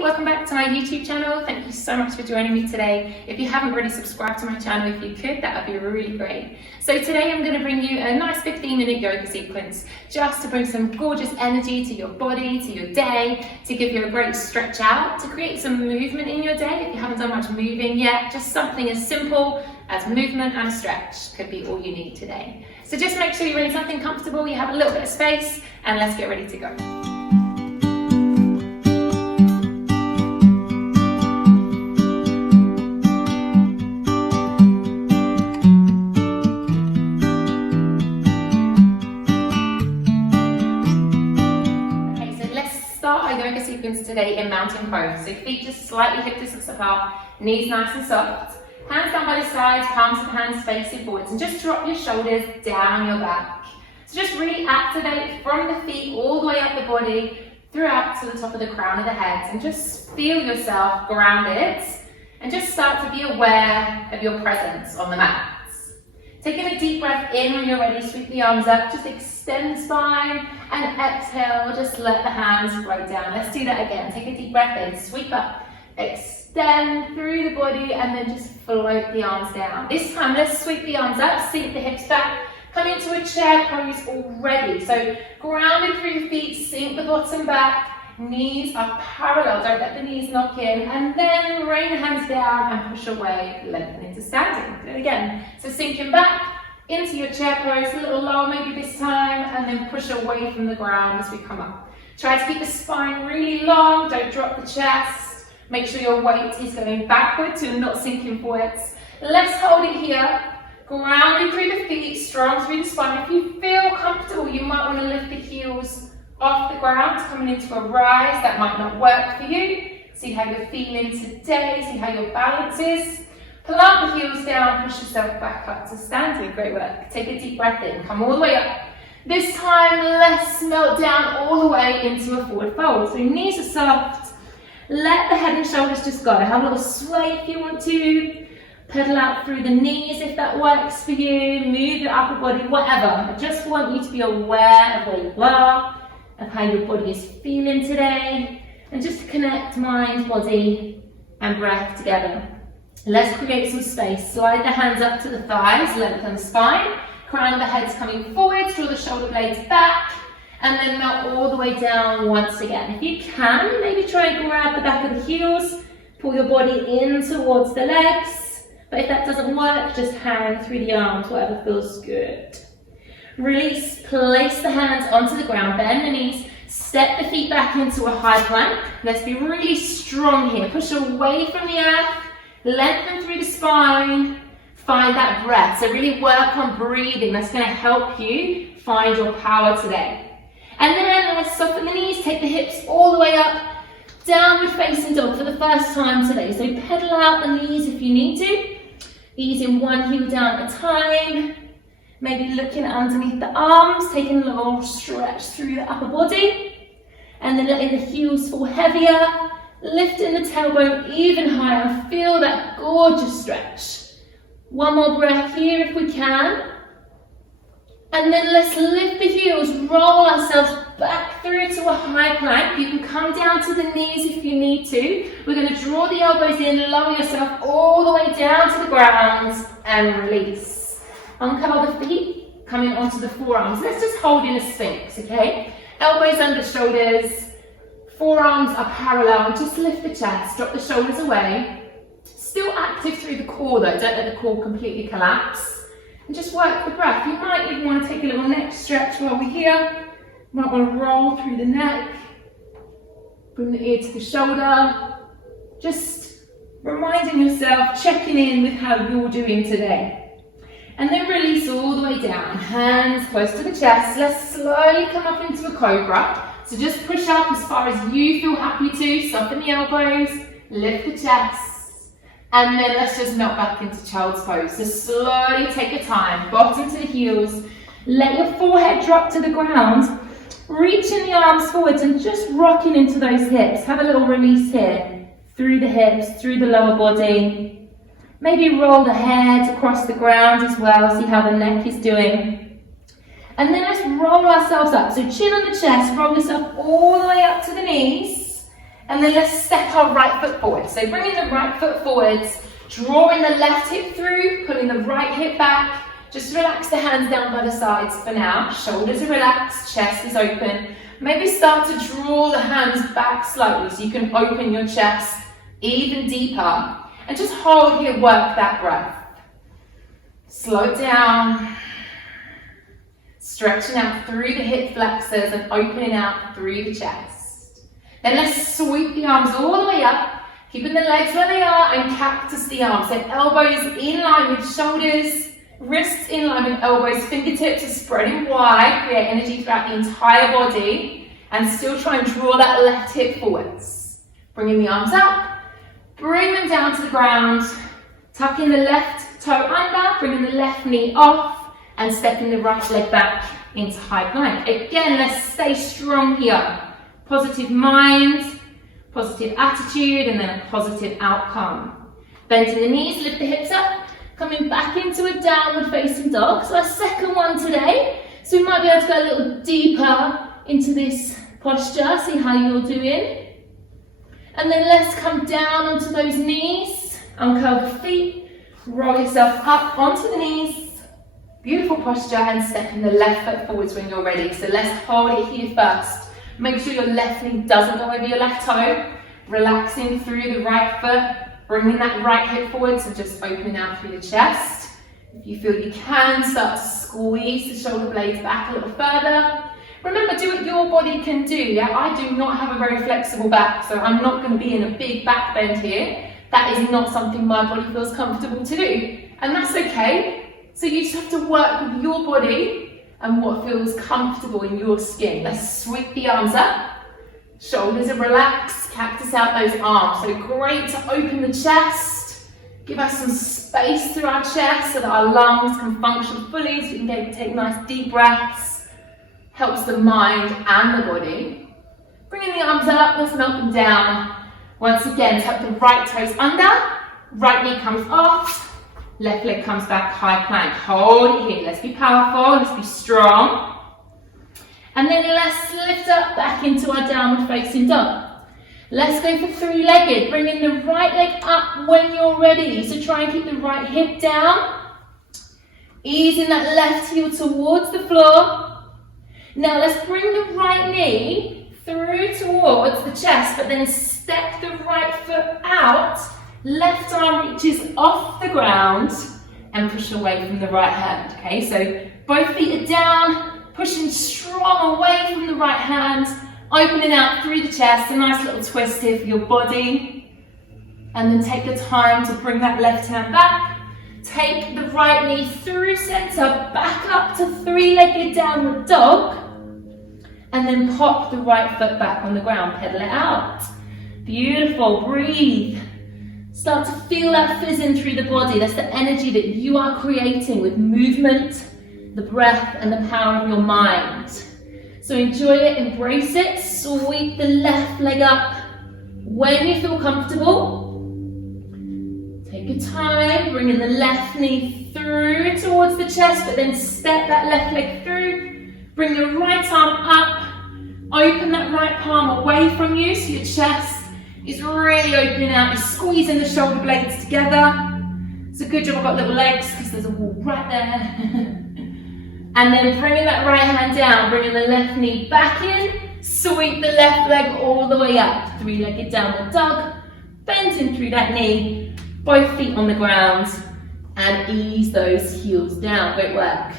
welcome back to my YouTube channel. Thank you so much for joining me today. If you haven't already subscribed to my channel, if you could, that would be really great. So today I'm going to bring you a nice 15-minute yoga sequence just to bring some gorgeous energy to your body, to your day, to give you a great stretch out, to create some movement in your day. If you haven't done much moving yet, just something as simple as movement and a stretch could be all you need today. So just make sure you're in something comfortable, you have a little bit of space, and let's get ready to go. Yoga sequence today in mountain pose. So feet just slightly hip distance apart, knees nice and soft, hands down by the sides, palms of hands facing forwards, and just drop your shoulders down your back. So just really activate from the feet all the way up the body, throughout to the top of the crown of the head, and just feel yourself grounded, and just start to be aware of your presence on the mat. Taking a deep breath in when you're ready, sweep the arms up, just extend the spine, and exhale, just let the hands float down. Let's do that again. Take a deep breath in, sweep up, extend through the body, and then just float the arms down. This time, let's sweep the arms up, sink the hips back, come into a chair pose already. So grounded through the feet, sink the bottom back, knees are parallel, don't let the knees knock in, and then rain the hands down and push away, lengthen into standing. Do it again. So sinking back into your chair pose, a little lower maybe this time, and then push away from the ground as we come up. Try to keep the spine really long, don't drop the chest. Make sure your weight is going backwards and not sinking forwards. Let's hold it here. Grounded through the feet, strong through the spine. If you feel comfortable, you might want to lift the heels off the ground, coming into a rise. That might not work for you. See how you're feeling today, see how your balance is. Plant the heels down, push yourself back up to standing. Great work. Take a deep breath in, come all the way up. This time, let's melt down all the way into a forward fold. So your knees are soft. Let the head and shoulders just go. Have a little sway if you want to. Pedal out through the knees if that works for you. Move your upper body, whatever. I just want you to be aware of where you are, of how your body is feeling today, and just to connect mind, body, and breath together. Let's create some space. Slide the hands up to the thighs, lengthen the spine, crown of the head's coming forward, draw the shoulder blades back, and then melt all the way down once again. If you can, maybe try and grab the back of the heels, pull your body in towards the legs, but if that doesn't work, just hang through the arms, whatever feels good. Release, place the hands onto the ground, bend the knees, step the feet back into a high plank. Let's be really strong here. Push away from the earth, lengthen through the spine, find that breath. So really work on breathing. That's going to help you find your power today. And then let's soften the knees, take the hips all the way up, downward facing dog for the first time today. So pedal out the knees if you need to, easing one heel down at a time. Maybe looking underneath the arms, taking a little stretch through the upper body, and then letting the heels fall heavier, lifting the tailbone even higher, and feel that gorgeous stretch. One more breath here if we can. And then let's lift the heels, roll ourselves back through to a high plank. You can come down to the knees if you need to. We're going to draw the elbows in, lower yourself all the way down to the ground, and release. Uncover the feet, coming onto the forearms. Let's just hold in a sphinx, okay? Elbows under shoulders, forearms are parallel, and just lift the chest, drop the shoulders away. Still active through the core though, don't let the core completely collapse. And just work the breath. You might even want to take a little neck stretch while we're here. You might want to roll through the neck, bring the ear to the shoulder. Just reminding yourself, checking in with how you're doing today. And then release all the way down, hands close to the chest. Let's slowly come up into a cobra. So just push up as far as you feel happy to, soften the elbows, lift the chest, and then let's just melt back into child's pose. So slowly take your time, bottom to the heels, let your forehead drop to the ground, reaching the arms forwards and just rocking into those hips. Have a little release here, through the hips, through the lower body. Maybe roll the head across the ground as well, see how the neck is doing. And then let's roll ourselves up. So chin on the chest, roll yourself all the way up to the knees. And then let's step our right foot forward. So bringing the right foot forwards, drawing the left hip through, pulling the right hip back. Just relax the hands down by the sides for now. Shoulders are relaxed, chest is open. Maybe start to draw the hands back slightly so you can open your chest even deeper. And just hold here, work that breath. Slow it down. Stretching out through the hip flexors and opening out through the chest. Then let's sweep the arms all the way up, keeping the legs where they are and cactus the arms. So elbows in line with shoulders, wrists in line with elbows, fingertips are spreading wide, create energy throughout the entire body, and still try and draw that left hip forwards. Bringing the arms up, bring them down to the ground, tucking the left toe under, bringing the left knee off, and stepping the right leg back into high plank. Again, let's stay strong here. Positive mind, positive attitude, and then a positive outcome. Bending the knees, lift the hips up, coming back into a downward facing dog. So our second one today. So we might be able to go a little deeper into this posture, see how you're doing. And then let's come down onto those knees, uncurl the feet, roll yourself up onto the knees. Beautiful posture, and stepping the left foot forwards when you're ready. So let's hold it here first. Make sure your left knee doesn't go over your left toe. Relaxing through the right foot, bringing that right hip forwards and just opening out through the chest. If you feel you can, start to squeeze the shoulder blades back a little further. Remember, do what your body can do. Yeah? I do not have a very flexible back, so I'm not going to be in a big back bend here. That is not something my body feels comfortable to do. And that's okay. So you just have to work with your body and what feels comfortable in your skin. Let's sweep the arms up. Shoulders are relaxed. Cactus out those arms. So great to open the chest. Give us some space through our chest so that our lungs can function fully, so we can take nice deep breaths. Helps the mind and the body. Bringing the arms up, let's melt them down. Once again, tuck the right toes under. Right knee comes off. Left leg comes back, high plank. Hold it here. Let's be powerful. Let's be strong. And then let's lift up back into our downward facing dog. Let's go for three-legged. Bringing the right leg up when you're ready. So try and keep the right hip down. Easing that left heel towards the floor. Now let's bring the right knee through towards the chest, but then step the right foot out. Left arm reaches off the ground and push away from the right hand. Okay, so both feet are down, pushing strong away from the right hand, opening out through the chest, a nice little twist here for your body. And then take the time to bring that left hand back. Take the right knee through center, back up to three-legged downward dog. And then pop the right foot back on the ground, pedal it out. Beautiful, breathe. Start to feel that fizzing through the body. That's the energy that you are creating with movement, the breath, and the power of your mind. So enjoy it, embrace it, sweep the left leg up when you feel comfortable. Take your time, bringing the left knee through towards the chest, but then step that left leg through. Bring the right arm up, open that right palm away from you so your chest is really opening out. You're squeezing the shoulder blades together. It's a good job I've got little legs because there's a wall right there. And then bringing that right hand down, bringing the left knee back in, sweep the left leg all the way up. Three-legged downward dog, bending through that knee, both feet on the ground, and ease those heels down. Great work.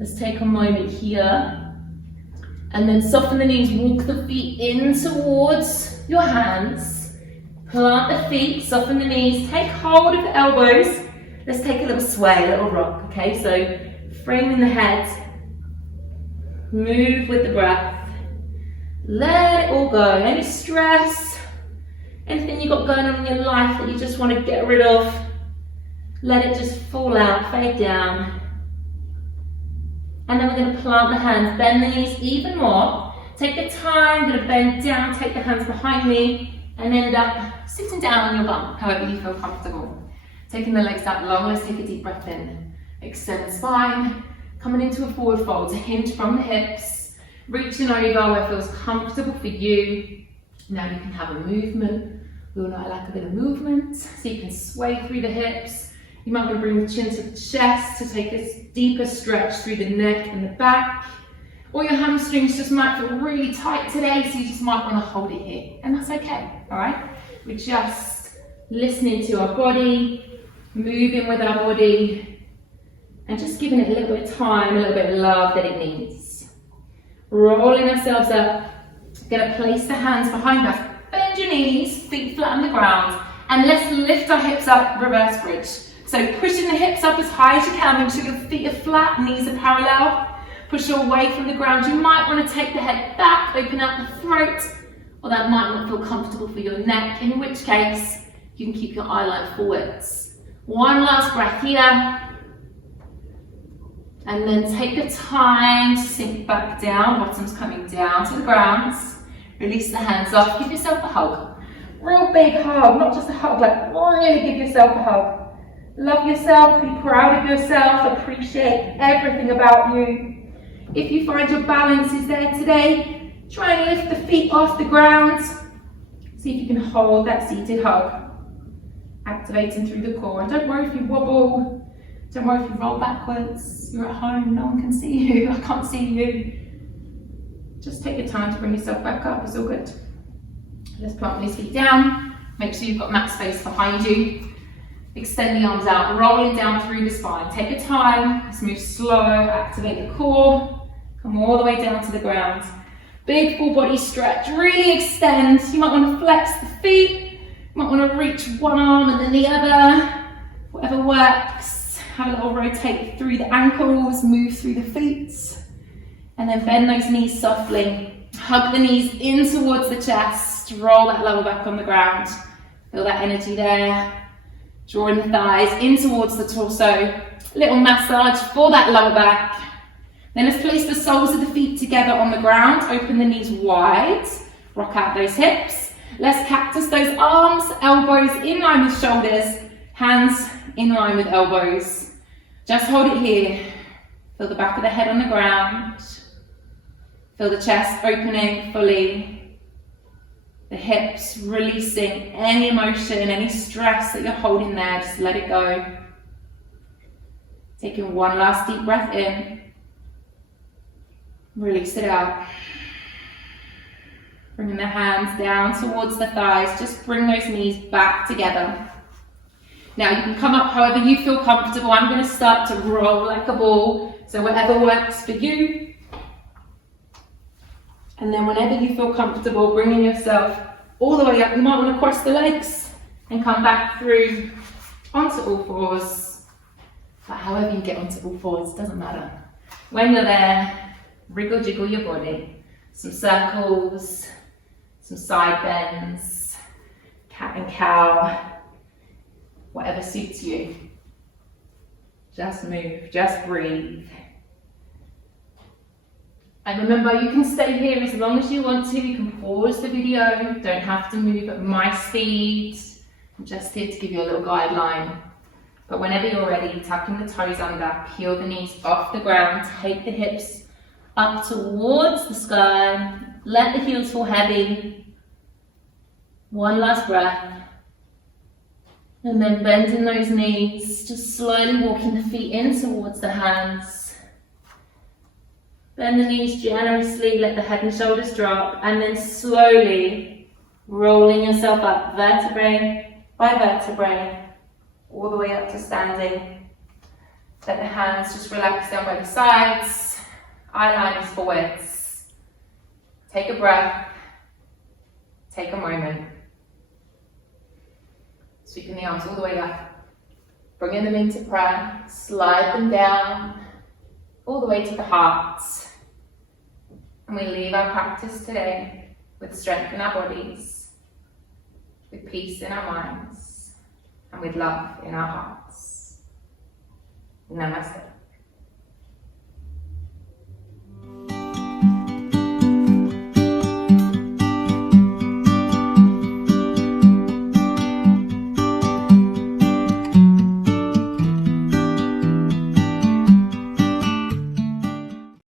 Let's take a moment here. And then soften the knees, walk the feet in towards your hands. Plant the feet, soften the knees, take hold of the elbows. Let's take a little sway, a little rock, okay? So framing the head, move with the breath. Let it all go. Any stress, anything you've got going on in your life that you just want to get rid of, let it just fall out, fade down. And then we're going to plant the hands, bend the knees even more. Take the time, going to bend down, take the hands behind me, and end up sitting down on your bum, however you feel comfortable. Taking the legs out long, let's take a deep breath in. Extend the spine, coming into a forward fold to hinge from the hips, reaching over where it feels comfortable for you. Now you can have a movement. We all know I like a bit of movement. So you can sway through the hips. You might want to bring the chin to the chest to take a deeper stretch through the neck and the back. Or your hamstrings just might feel really tight today, so you just might want to hold it here. And that's okay, all right? We're just listening to our body, moving with our body, and just giving it a little bit of time, a little bit of love that it needs. Rolling ourselves up. Gonna place the hands behind us. Bend your knees, feet flat on the ground, and let's lift our hips up, reverse bridge. So pushing the hips up as high as you can, make sure your feet are flat, knees are parallel. Push away from the ground. You might want to take the head back, open up the throat, or that might not feel comfortable for your neck, in which case you can keep your eye line forwards. One last breath here. And then take the time to sink back down, bottom's coming down to the ground. Release the hands off, give yourself a hug. Real big hug, not just a hug, like really give yourself a hug. Love yourself, be proud of yourself, appreciate everything about you. If you find your balance is there today, try and lift the feet off the ground. See if you can hold that seated hug. Activating through the core. And don't worry if you wobble. Don't worry if you roll backwards. You're at home, no one can see you. I can't see you. Just take your time to bring yourself back up. It's all good. Let's plant these feet down. Make sure you've got mat space behind you. Extend the arms out, rolling down through the spine. Take your time. Let's move slow. Activate the core. Come all the way down to the ground. Big full body stretch. Really extend. You might want to flex the feet. You might want to reach one arm and then the other. Whatever works. Have a little rotate through the ankles. Move through the feet. And then bend those knees softly. Hug the knees in towards the chest. Roll that lower back on the ground. Feel that energy there. Drawing the thighs in towards the torso. Little massage for that lower back. Then let's place the soles of the feet together on the ground. Open the knees wide. Rock out those hips. Let's cactus those arms. Elbows in line with shoulders. Hands in line with elbows. Just hold it here. Feel the back of the head on the ground. Feel the chest opening fully. The hips releasing any emotion, any stress that you're holding there. Just let it go. Taking one last deep breath in. Release it out. Bringing the hands down towards the thighs. Just bring those knees back together. Now you can come up however you feel comfortable. I'm going to start to roll like a ball. So whatever works for you. And then whenever you feel comfortable, bringing yourself all the way up. You might want to cross the legs and come back through onto all fours. But however you get onto all fours, doesn't matter. When you're there, wriggle jiggle your body. Some circles, some side bends, cat and cow, whatever suits you. Just move, just breathe. And remember, you can stay here as long as you want to. You can pause the video, don't have to move at my speed. I'm just here to give you a little guideline. But whenever you're ready, tucking the toes under, peel the knees off the ground, take the hips up towards the sky, let the heels fall heavy. One last breath. And then bending those knees, just slowly walking the feet in towards the hands. Bend the knees generously, let the head and shoulders drop, and then slowly rolling yourself up vertebrae by vertebrae, all the way up to standing. Let the hands just relax down by the sides, eye line is forwards. Take a breath, take a moment. Sweeping the arms all the way up, bringing them into prayer, slide them down, all the way to the heart. And we leave our practice today with strength in our bodies, with peace in our minds, and with love in our hearts. Namaste.